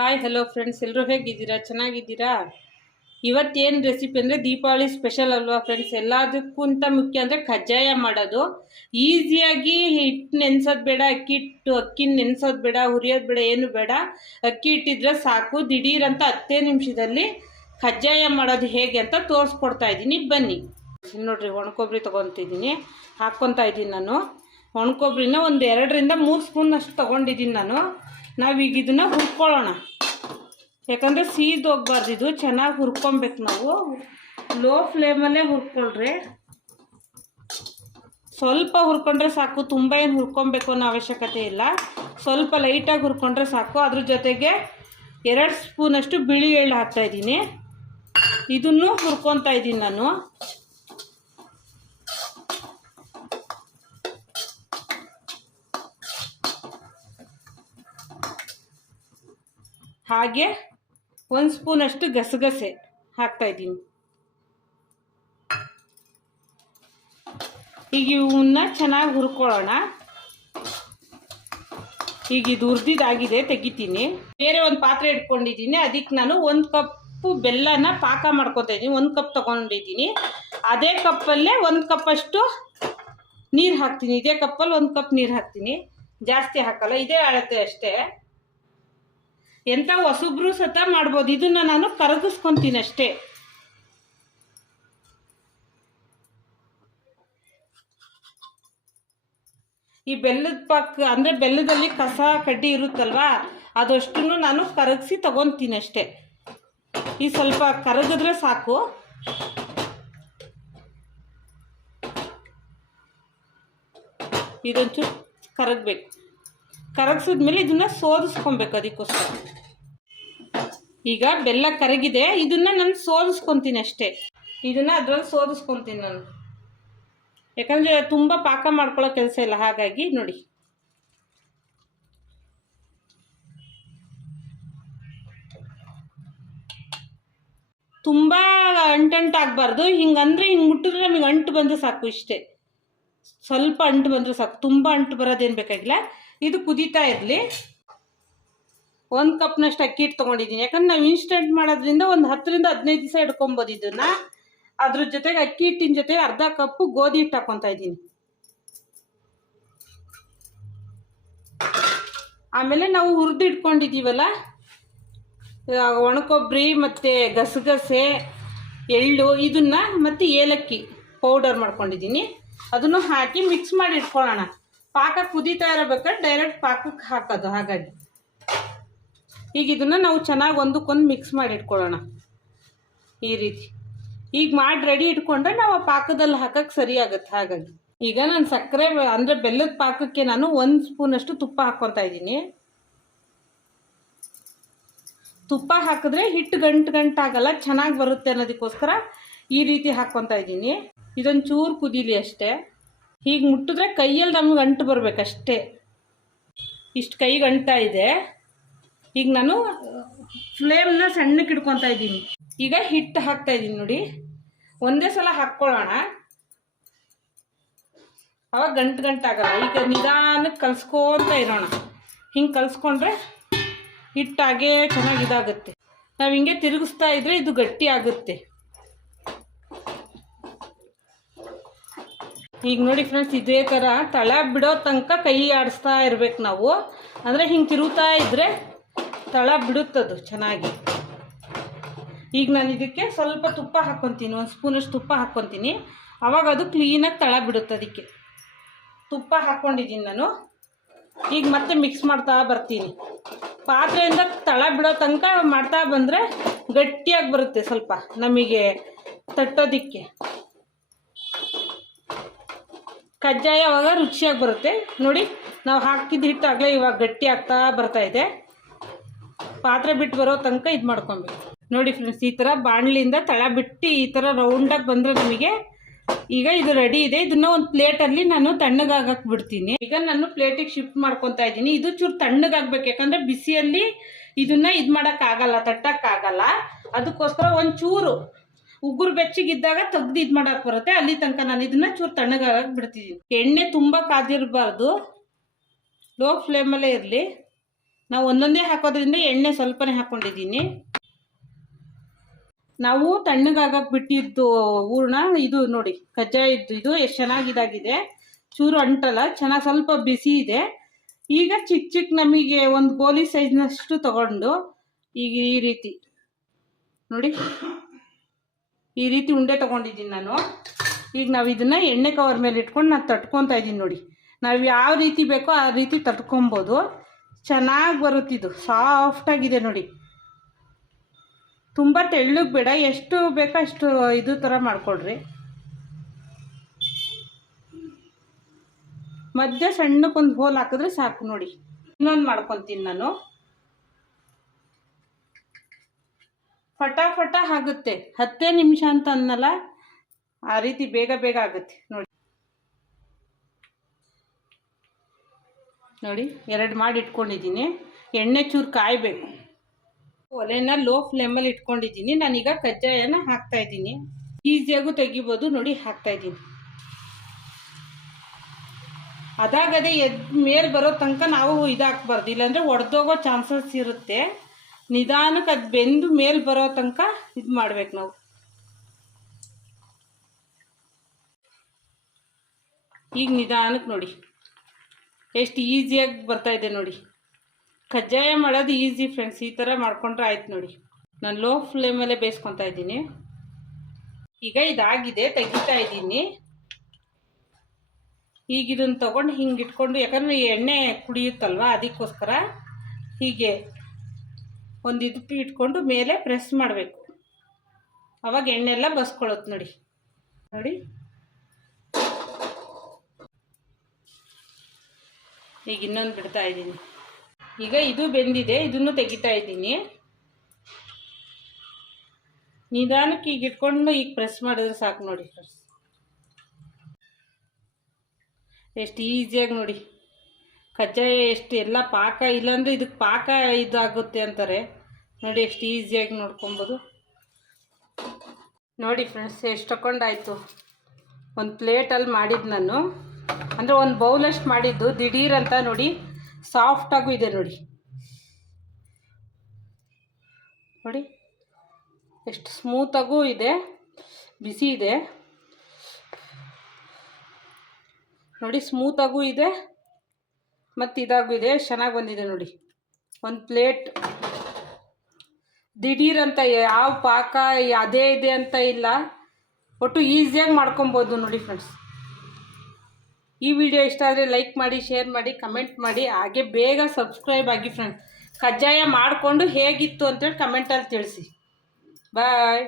Hi hello friends, ಎಲ್ಲರೂ ಹೇಗಿದ್ದೀರಾ? ಚೆನ್ನಾಗಿದ್ದೀರಾ? ಇವತ್ತೇನು ರೆಸಿಪಿ ಅಂದರೆ ದೀಪಾವಳಿ ಸ್ಪೆಷಲ್ ಅಲ್ವಾ ಫ್ರೆಂಡ್ಸ್. ಎಲ್ಲದಕ್ಕೂಂತ ಮುಖ್ಯ ಅಂದರೆ ಕಜ್ಜಾಯ ಮಾಡೋದು. ಈಸಿಯಾಗಿ ಹಿಟ್ಟು ನೆನೆಸೋದು ಬೇಡ, ಅಕ್ಕಿನ ನೆನೆಸೋದು ಬೇಡ, ಹುರಿಯೋದು ಬೇಡ, ಏನು ಬೇಡ. ಅಕ್ಕಿ ಇಟ್ಟಿದ್ರೆ ಸಾಕು. ದಿಢೀರಂತ 10 ನಿಮಿಷದಲ್ಲಿ ಕಜ್ಜಾಯ ಮಾಡೋದು ಹೇಗೆ ಅಂತ ತೋರಿಸ್ಕೊಡ್ತಾ ಇದ್ದೀನಿ, ಬನ್ನಿ. ನೋಡ್ರಿ, ಒಣಕೊಬ್ಬರಿ ತೊಗೊತಿದ್ದೀನಿ, ಹಾಕ್ಕೊತಾ ಇದ್ದೀನಿ ನಾನು. ಒಣಕೊಬ್ಬರಿನ ಒಂದು 2 ರಿಂದ 3 ಸ್ಪೂನ್ ಅಷ್ಟು ತೊಗೊಂಡಿದ್ದೀನಿ ನಾನು. ನಾವೀಗ ಇದನ್ನು ಹುರ್ಕೊಳ್ಳೋಣ, ಯಾಕಂದರೆ ಸೀದು ಹೋಗ್ಬಾರ್ದು. ಇದು ಚೆನ್ನಾಗಿ ಹುರ್ಕೊಬೇಕು ನಾವು. ಲೋ ಫ್ಲೇಮಲ್ಲೇ ಹುರ್ಕೊಳ್ರಿ. ಸ್ವಲ್ಪ ಹುರ್ಕೊಂಡ್ರೆ ಸಾಕು, ತುಂಬ ಏನು ಹುರ್ಕೊಬೇಕು ಅನ್ನೋ ಅವಶ್ಯಕತೆ ಇಲ್ಲ. ಸ್ವಲ್ಪ ಲೈಟಾಗಿ ಹುರ್ಕೊಂಡ್ರೆ ಸಾಕು. ಅದ್ರ ಜೊತೆಗೆ 2 ಸ್ಪೂನಷ್ಟು ಬಿಳಿ ಎಳ್ಳು ಹಾಕ್ತಾಯಿದ್ದೀನಿ. ಇದನ್ನು ಹುರ್ಕೊತಾ ಇದ್ದೀನಿ ನಾನು. ಹಾಗೆ 1 ಸ್ಪೂನಷ್ಟು ಗಸಗಸೆ ಹಾಕ್ತಾಯಿದ್ದೀನಿ. ಈಗ ಇವನ್ನ ಚೆನ್ನಾಗಿ ಹುರ್ಕೊಳ್ಳೋಣ. ಈಗ ಇದು ಹುರಿದಿದ್ದಾಗಿದೆ, ತೆಗಿತೀನಿ. ಬೇರೆ ಒಂದು ಪಾತ್ರೆ ಇಟ್ಕೊಂಡಿದ್ದೀನಿ. ಅದಕ್ಕೆ ನಾನು 1 ಕಪ್ಪು ಬೆಲ್ಲನ ಪಾಕ ಮಾಡ್ಕೊತಾ ಇದ್ದೀನಿ. 1 ಕಪ್ ತೊಗೊಂಡಿದ್ದೀನಿ. ಅದೇ ಕಪ್ಪಲ್ಲೇ 1 ಕಪ್ಪಷ್ಟು ನೀರು ಹಾಕ್ತೀನಿ. ಇದೇ ಕಪ್ಪಲ್ಲಿ 1 ಕಪ್ ನೀರು ಹಾಕ್ತೀನಿ, ಜಾಸ್ತಿ ಹಾಕಲ್ಲ. ಇದೇ ಅಳತೆ ಅಷ್ಟೇ. ಎಂಥ ಹೊಸಬ್ರು ಸತ ಮಾಡ್ಬೋದು. ಇದನ್ನು ನಾನು ಕರಗಿಸ್ಕೊತೀನಿ ಅಷ್ಟೇ. ಈ ಬೆಲ್ಲದ ಪಾಕ ಅಂದರೆ ಬೆಲ್ಲದಲ್ಲಿ ಕಸ ಕಡ್ಡಿ ಇರುತ್ತಲ್ವಾ, ಅದಷ್ಟು ನಾನು ಕರಗಿಸಿ ತಗೊತೀನಿ ಅಷ್ಟೇ. ಈ ಸ್ವಲ್ಪ ಕರಗಿದ್ರೆ ಸಾಕು. ಇದೊಂಚೂರು ಕರಗಬೇಕು. ಕರಗಿಸಿದ್ಮೇಲೆ ಇದನ್ನು ಸೋದಿಸ್ಕೊಬೇಕು. ಅದಕ್ಕೋಸ್ಕರ ಈಗ ಬೆಲ್ಲ ಕರಗಿದೆ, ಇದನ್ನು ನಾನು ಸೋದಿಸ್ಕೊತೀನಿ ಅಷ್ಟೇ. ಇದನ್ನು ಅದರಲ್ಲಿ ಸೋದಿಸ್ಕೊತೀನಿ ನಾನು, ಯಾಕಂದರೆ ತುಂಬ ಪಾಕ ಮಾಡ್ಕೊಳ್ಳೋ ಕೆಲಸ ಇಲ್ಲ. ಹಾಗಾಗಿ ನೋಡಿ, ತುಂಬ ಅಂಟಂಟಾಗಬಾರ್ದು. ಹಿಂಗಂದರೆ ಹಿಂಗೆ ಮುಟ್ಟಿದ್ರೆ ನಮಗೆ ಅಂಟು ಬಂದರೆ ಸಾಕು. ಇಷ್ಟೇ, ಸ್ವಲ್ಪ ಅಂಟು ಬಂದರೆ ಸಾಕು. ತುಂಬ ಅಂಟು ಬರೋದೇನು ಬೇಕಾಗಿಲ್ಲ. ಇದು ಕುದೀತಾ ಇರಲಿ. 1 ಕಪ್ನಷ್ಟು ಅಕ್ಕಿ ಹಿಟ್ಟು ತೊಗೊಂಡಿದ್ದೀನಿ. ಯಾಕಂದ್ರೆ ನಾವು ಇನ್ಸ್ಟೆಂಟ್ ಮಾಡೋದ್ರಿಂದ ಒಂದು 10 ರಿಂದ 15 ದಿವಸ ಇಟ್ಕೊಬೋದು ಇದನ್ನು. ಅದ್ರ ಜೊತೆಗೆ ಅಕ್ಕಿ ಹಿಟ್ಟಿನ ಜೊತೆಗೆ ಅರ್ಧ ಕಪ್ಪು ಗೋಧಿ ಹಿಟ್ಟು ಹಾಕ್ಕೊತಾ ಇದ್ದೀನಿ. ಆಮೇಲೆ ನಾವು ಹುರಿದು ಇಟ್ಕೊಂಡಿದ್ದೀವಲ್ಲ, ಒಣಕೊಬ್ಬರಿ ಮತ್ತು ಗಸಗಸೆ, ಎಳ್ಳು, ಇದನ್ನು ಮತ್ತು ಏಲಕ್ಕಿ ಪೌಡರ್ ಮಾಡ್ಕೊಂಡಿದ್ದೀನಿ. ಅದನ್ನು ಹಾಕಿ ಮಿಕ್ಸ್ ಮಾಡಿ ಇಟ್ಕೊಳ್ಳೋಣ. ಪಾಕ ಕುದೀತಾ ಇರಬೇಕಾದ್ರೆ ಡೈರೆಕ್ಟ್ ಪಾಕಕ್ಕೆ ಹಾಕೋದು. ಹಾಗಾಗಿ ಈಗ ಇದನ್ನು ನಾವು ಚೆನ್ನಾಗಿ ಒಂದಕ್ಕೊಂದು ಮಿಕ್ಸ್ ಮಾಡಿ ಇಟ್ಕೊಳ್ಳೋಣ ಈ ರೀತಿ. ಈಗ ಮಾಡಿ ರೆಡಿ ಇಟ್ಕೊಂಡ್ರೆ ನಾವು ಆ ಪಾಕದಲ್ಲಿ ಹಾಕಕ್ಕೆ ಸರಿ ಆಗುತ್ತೆ. ಹಾಗಾಗಿ ಈಗ ನಾನು ಸಕ್ಕರೆ ಅಂದರೆ ಬೆಲ್ಲದ ಪಾಕಕ್ಕೆ ನಾನು 1 ಸ್ಪೂನಷ್ಟು ತುಪ್ಪ ಹಾಕ್ಕೊತಾ ಇದ್ದೀನಿ. ತುಪ್ಪ ಹಾಕಿದ್ರೆ ಹಿಟ್ಟು ಗಂಟಾಗಲ್ಲ, ಚೆನ್ನಾಗಿ ಬರುತ್ತೆ ಅನ್ನೋದಕ್ಕೋಸ್ಕರ ಈ ರೀತಿ ಹಾಕ್ಕೊತಾ ಇದ್ದೀನಿ. ಇದೊಂದು ಚೂರು ಕುದೀಲಿ ಅಷ್ಟೇ. ಹೀಗೆ ಮುಟ್ಟಿದ್ರೆ ಕೈಯಲ್ಲಿ ನಮಗೆ ಅಂಟು ಬರಬೇಕಷ್ಟೇ. ಇಷ್ಟು ಕೈಗೆ ಅಂಟ ಇದೆ. ಈಗ ನಾನು ಫ್ಲೇಮ್ನ ಸಣ್ಣಕ್ಕೆ ಇಟ್ಕೊತಾ ಇದ್ದೀನಿ. ಈಗ ಹಿಟ್ಟು ಹಾಕ್ತಾ ಇದ್ದೀನಿ ನೋಡಿ. ಒಂದೇ ಸಲ ಹಾಕ್ಕೊಳ್ಳೋಣ, ಅವಾಗ ಗಂಟಾಗಲ್ಲ. ಈಗ ನಿಧಾನಕ್ಕೆ ಕಲಿಸ್ಕೊತಾ ಇರೋಣ. ಹಿಂಗೆ ಕಲಿಸ್ಕೊಂಡ್ರೆ ಹಿಟ್ಟಾಗೇ ಚೆನ್ನಾಗಿ ಇದಾಗುತ್ತೆ. ನಾವು ಹಿಂಗೆ ತಿರುಗಿಸ್ತಾ ಇದ್ರೆ ಇದು ಗಟ್ಟಿ ಆಗುತ್ತೆ. ಈಗ ನೋಡಿ ಫ್ರೆಂಡ್ಸ್, ಇದೇ ಥರ ತಳ ಬಿಡೋ ತನಕ ಕೈ ಆಡಿಸ್ತಾ ಇರ್ಬೇಕು ನಾವು. ಅಂದರೆ ಹಿಂಗೆ ತಿರುಗ್ತಾ ಇದ್ದರೆ ತಳ ಬಿಡುತ್ತದು ಚೆನ್ನಾಗಿ. ಈಗ ನಾನು ಇದಕ್ಕೆ ಸ್ವಲ್ಪ ತುಪ್ಪ ಹಾಕ್ಕೊತೀನಿ, 1 ಸ್ಪೂನಷ್ಟು ತುಪ್ಪ ಹಾಕ್ಕೊತೀನಿ. ಆವಾಗ ಅದು ಕ್ಲೀನಾಗಿ ತಳ ಬಿಡುತ್ತೆ. ಅದಕ್ಕೆ ತುಪ್ಪ ಹಾಕ್ಕೊಂಡಿದ್ದೀನಿ ನಾನು. ಈಗ ಮತ್ತೆ ಮಿಕ್ಸ್ ಮಾಡ್ತಾ ಬರ್ತೀನಿ. ಪಾತ್ರೆಯಿಂದ ತಳ ಬಿಡೋ ತನಕ ಮಾಡ್ತಾ ಬಂದರೆ ಗಟ್ಟಿಯಾಗಿ ಬರುತ್ತೆ ಸ್ವಲ್ಪ ನಮಗೆ ತಟ್ಟೋದಕ್ಕೆ. ಕಜ್ಜಾಯ ಆವಾಗ ರುಚಿಯಾಗಿ ಬರುತ್ತೆ. ನೋಡಿ, ನಾವು ಹಾಕಿದ ಹಿಟ್ಟು ಆಗಲೇ ಇವಾಗ ಗಟ್ಟಿ ಆಗ್ತಾ ಬರ್ತಾ ಇದೆ. ಪಾತ್ರೆ ಬಿಟ್ಟು ಬರೋ ತನಕ ಇದು ಮಾಡ್ಕೊಬೇಕು. ನೋಡಿ ಫ್ರೆಂಡ್ಸ್, ಈ ಥರ ಬಾಣಲಿಯಿಂದ ತಳ ಬಿಟ್ಟು ಈ ಥರ ರೌಂಡಾಗಿ ಬಂದರೆ ನಮಗೆ ಈಗ ಇದು ರೆಡಿ ಇದೆ. ಇದನ್ನು ಒಂದು ಪ್ಲೇಟಲ್ಲಿ ನಾನು ತಣ್ಣಗಾಗಕ್ಕೆ ಬಿಡ್ತೀನಿ. ಈಗ ನಾನು ಪ್ಲೇಟಿಗೆ ಶಿಫ್ಟ್ ಮಾಡ್ಕೊತಾ ಇದ್ದೀನಿ. ಇದು ಚೂರು ತಣ್ಣಗಾಗಬೇಕು, ಯಾಕಂದರೆ ಬಿಸಿಯಲ್ಲಿ ಇದನ್ನು ಇದು ಮಾಡೋಕ್ಕಾಗಲ್ಲ, ತಟ್ಟಕ್ಕಾಗಲ್ಲ. ಅದಕ್ಕೋಸ್ಕರ ಒಂಚೂರು ಉಗುರು ಬೆಚ್ಚಗಿದ್ದಾಗ ತೆಗ್ದು ಇದು ಮಾಡೋಕೆ ಬರುತ್ತೆ. ಅಲ್ಲಿ ತನಕ ನಾನು ಇದನ್ನು ಚೂರು ತಣ್ಣಗಾಗಕ್ಕೆ ಬಿಡ್ತಿದ್ದೀನಿ. ಎಣ್ಣೆ ತುಂಬ ಕಾದಿರಬಾರ್ದು, ಲೋ ಫ್ಲೇಮಲ್ಲೇ ಇರಲಿ. ನಾವು ಒಂದೊಂದೇ ಹಾಕೋದ್ರಿಂದ ಎಣ್ಣೆ ಸ್ವಲ್ಪನೇ ಹಾಕ್ಕೊಂಡಿದ್ದೀನಿ. ನಾವು ತಣ್ಣಗಾಗಕ್ಕೆ ಬಿಟ್ಟಿದ್ದು ಹೂರ್ಣ ಇದು ನೋಡಿ, ಕಜ್ಜಾಯದ್ದು ಇದು ಎಷ್ಟು ಚೆನ್ನಾಗಿ ಇದಾಗಿದೆ, ಚೂರು ಅಂಟಲ್ಲ, ಚೆನ್ನಾಗಿ ಸ್ವಲ್ಪ ಬಿಸಿ ಇದೆ. ಈಗ ಚಿಕ್ಕ ಚಿಕ್ಕ ನಮಗೆ ಒಂದು ಗೋಲಿ ಸೈಜ್ನಷ್ಟು ತಗೊಂಡು ಈಗ ಈ ರೀತಿ ನೋಡಿ, ಈ ರೀತಿ ಉಂಡೆ ತೊಗೊಂಡಿದ್ದೀನಿ ನಾನು. ಈಗ ನಾವು ಇದನ್ನು ಎಣ್ಣೆ ಕವರ್ ಮೇಲೆ ಇಟ್ಕೊಂಡು ನಾನು ತಟ್ಕೊತಾ ಇದ್ದೀನಿ ನೋಡಿ. ನಾವು ಯಾವ ರೀತಿ ಬೇಕೋ ಆ ರೀತಿ ತಟ್ಕೊಬೋದು, ಚೆನ್ನಾಗಿ ಬರುತ್ತಿದ್ದು, ಸಾಫ್ಟಾಗಿದೆ ನೋಡಿ. ತುಂಬ ತೆಳ್ಳಗೆ ಬೇಡ, ಎಷ್ಟು ಬೇಕೋ ಅಷ್ಟು ಇದು ಥರ ಮಾಡಿಕೊಡ್ರಿ. ಮಧ್ಯೆ ಸಣ್ಣಕ್ಕೊಂದು ಹೋಲ್ ಹಾಕಿದ್ರೆ ಸಾಕು ನೋಡಿ. ಇನ್ನೊಂದು ಮಾಡ್ಕೊತೀನಿ ನಾನು. ಫಟಾಫಟ ಆಗುತ್ತೆ, 10 ನಿಮಿಷ ಅಂತ ಅನ್ನಲ್ಲ, ಆ ರೀತಿ ಬೇಗ ಬೇಗ ಆಗುತ್ತೆ ನೋಡಿ. ನೋಡಿ 2 ಮಾಡಿ ಇಟ್ಕೊಂಡಿದ್ದೀನಿ. ಎಣ್ಣೆ ಚೂರು ಕಾಯಬೇಕು. ಒಲೆನ ಲೋ ಫ್ಲೇಮಲ್ಲಿ ಇಟ್ಕೊಂಡಿದ್ದೀನಿ. ನಾನೀಗ ಕಜ್ಜಾಯನ ಹಾಕ್ತಾಯಿದ್ದೀನಿ. ಈಸಿಯಾಗೂ ತೆಗಿಬೋದು ನೋಡಿ, ಹಾಕ್ತಾಯಿದ್ದೀನಿ. ಅದಾಗದೇ ಮೇಲೆ ಬರೋ ತನಕ ನಾವು ಇದಾಕ್ಬಾರ್ದು, ಇಲ್ಲಾಂದರೆ ಒಡೆದೋಗೋ ಚಾನ್ಸಸ್ ಇರುತ್ತೆ. ನಿಧಾನಕ್ಕೆ ಅದು ಬೆಂದು ಮೇಲೆ ಬರೋ ತನಕ ಇದು ಮಾಡ್ಬೇಕು ನಾವು. ಈಗ ನಿಧಾನಕ್ಕೆ ನೋಡಿ ಎಷ್ಟು ಈಸಿಯಾಗಿ ಬರ್ತಾಯಿದೆ ನೋಡಿ. ಕಜ್ಜಾಯ ಮಾಡೋದು ಈಸಿ ಫ್ರೆಂಡ್ಸ್, ಈ ಥರ ಮಾಡ್ಕೊಂಡ್ರೆ ಆಯ್ತು ನೋಡಿ. ನಾನು ಲೋ ಫ್ಲೇಮಲ್ಲೇ ಬೇಯಿಸ್ಕೊತಾ ಇದ್ದೀನಿ. ಈಗ ಇದಾಗಿದೆ, ತೆಗಿತಾ ಇದ್ದೀನಿ. ಈಗ ಇದನ್ನು ತೊಗೊಂಡು ಹಿಂಗೆ ಇಟ್ಕೊಂಡು, ಯಾಕಂದರೆ ಎಣ್ಣೆ ಕುಡಿಯುತ್ತಲ್ವ, ಅದಕ್ಕೋಸ್ಕರ ಹೀಗೆ ಒಂದು ಇದಕ್ಕೆ ಇಟ್ಕೊಂಡು ಮೇಲೆ ಪ್ರೆಸ್ ಮಾಡಬೇಕು. ಆವಾಗ ಎಣ್ಣೆ ಎಲ್ಲ ಬಸ್ಕೊಳ್ಳುತ್ತೆ ನೋಡಿ. ನೋಡಿ ಈಗ ಇನ್ನೊಂದು ಬಿಡ್ತಾ ಇದ್ದೀನಿ. ಈಗ ಇದು ಬೆಂದಿದೆ, ಇದನ್ನು ತೆಗಿತಾ ಇದ್ದೀನಿ. ನಿಧಾನಕ್ಕೆ ಈಗ ಇಟ್ಕೊಂಡು ಈಗ ಪ್ರೆಸ್ ಮಾಡಿದ್ರೆ ಸಾಕು ನೋಡಿ ಫ್ರೆಂಡ್ಸ್. ಎಷ್ಟು ಈಸಿಯಾಗಿ ನೋಡಿ ಕಜ್ಜಾಯ, ಎಷ್ಟು ಎಲ್ಲ ಪಾಕ, ಇಲ್ಲಾಂದರೆ ಇದಕ್ಕೆ ಪಾಕ ಇದಾಗುತ್ತೆ ಅಂತಾರೆ ನೋಡಿ. ಎಷ್ಟು ಈಸಿಯಾಗಿ ನೋಡ್ಕೊಬೋದು ನೋಡಿ ಫ್ರೆಂಡ್ಸ್. ಎಷ್ಟು ತಗೊಂಡಾಯಿತು, ಒಂದು ಪ್ಲೇಟಲ್ಲಿ ಮಾಡಿದ್ದು ನಾನು, ಅಂದರೆ ಒಂದು ಬೌಲಷ್ಟು ಮಾಡಿದ್ದು ದಿಢೀರಂತ ನೋಡಿ. ಸಾಫ್ಟಾಗೂ ಇದೆ ನೋಡಿ. ನೋಡಿ ಎಷ್ಟು ಸ್ಮೂತಾಗೂ ಇದೆ, ಬಿಸಿ ಇದೆ ನೋಡಿ, ಸ್ಮೂತಾಗೂ ಇದೆ ಮತ್ತು ಇದಾಗೂ ಇದೆ. ಚೆನ್ನಾಗಿ ಬಂದಿದೆ ನೋಡಿ. ಒಂದು ಪ್ಲೇಟ್ ದಿಢೀರಂತ ಯಾವ ಪಾಕ ಅದೇ ಇದೆ ಅಂತ ಇಲ್ಲ, ಒಟ್ಟು ಈಸಿಯಾಗಿ ಮಾಡ್ಕೊಬೋದು ನೋಡಿ ಫ್ರೆಂಡ್ಸ್. ಈ ವಿಡಿಯೋ ಇಷ್ಟ ಆದರೆ ಲೈಕ್ ಮಾಡಿ, ಶೇರ್ ಮಾಡಿ, ಕಮೆಂಟ್ ಮಾಡಿ, ಹಾಗೆ ಬೇಗ ಸಬ್ಸ್ಕ್ರೈಬ್ ಆಗಿ ಫ್ರೆಂಡ್ಸ್. ಕಜ್ಜಾಯ ಮಾಡಿಕೊಂಡು ಹೇಗಿತ್ತು ಅಂತೇಳಿ ಕಮೆಂಟಲ್ಲಿ ತಿಳಿಸಿ. ಬಾಯ್.